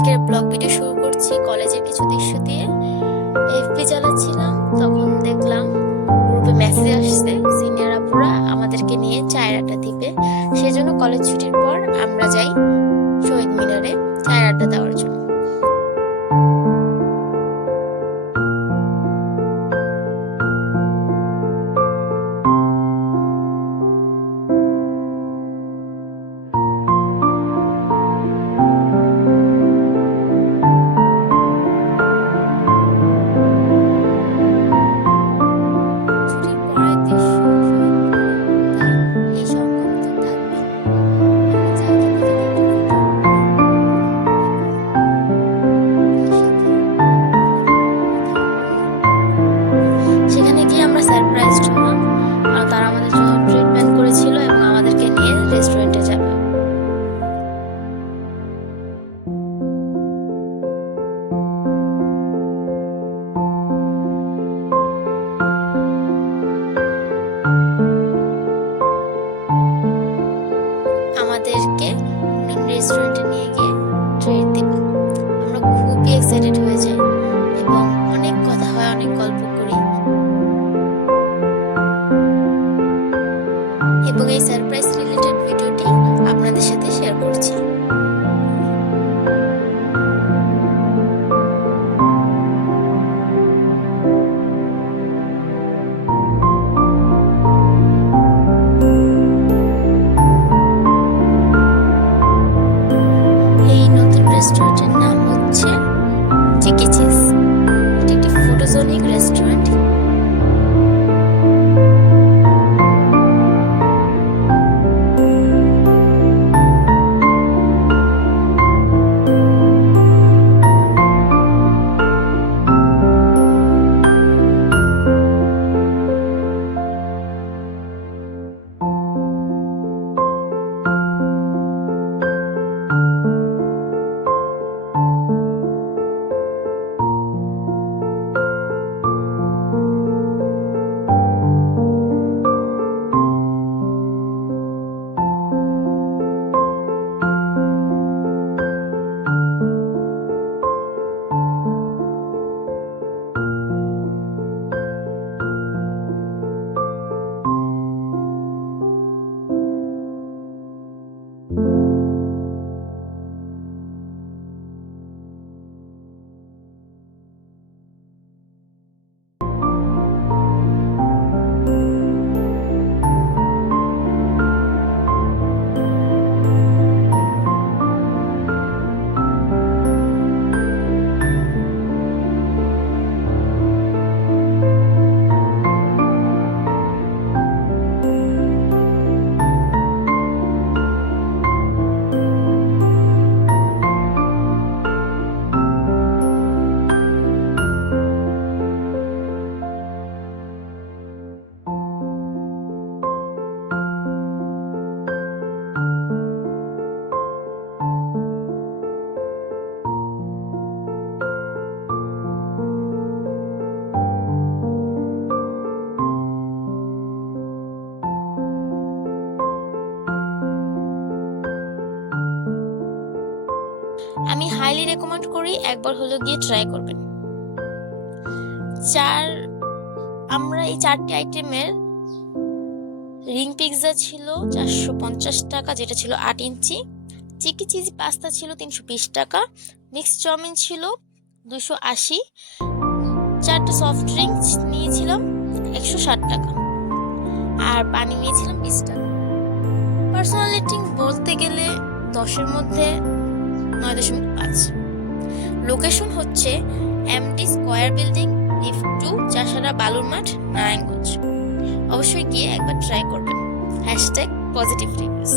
আজকের blog video শুরু করছি কলেজের কিছু দৃশ্য দিয়ে। এফবি চালাচ্ছিলাম, তখন দেখলাম গ্রুপে মেসেজ আসছে সিনিয়র আপুরা আমাদেরকে নিয়ে চায়রাটা দিবে। সেজন্য কলেজ ছুটির পর আমরা যাই এবং এই সারপ্রাইজ রিলেটেড ভিডিওটি আপনাদের সাথে শেয়ার করছি। এই হাইলি রেকমেন্ড করি, একবার হলো গিয়ে ট্রাই করবেন। চার, আমরা এই চারটি আইটেমের রিং পিৎজা ছিল চারশো পঞ্চাশ টাকা, যেটা ছিল আট ইঞ্চি। চিকি চিজ পাস্তা ছিল তিনশো বিশ টাকা। মিক্স চাউমিন ছিল দুশো আশি। চারটা সফট ড্রিঙ্কস নিয়েছিলাম একশো ষাট টাকা। আর পানি নিয়েছিলাম বিশ টাকা। পার্সোনাল রেটিং বলতে গেলে দশের মধ্যে নয় দশমিক পাঁচ লোকেশন হচ্ছে MD square building lift two Chashara বালুর মাঠ, নারায়ণগঞ্জ। অবশ্যই গিয়ে একবার ট্রাই করবেন। Hashtag positive reviews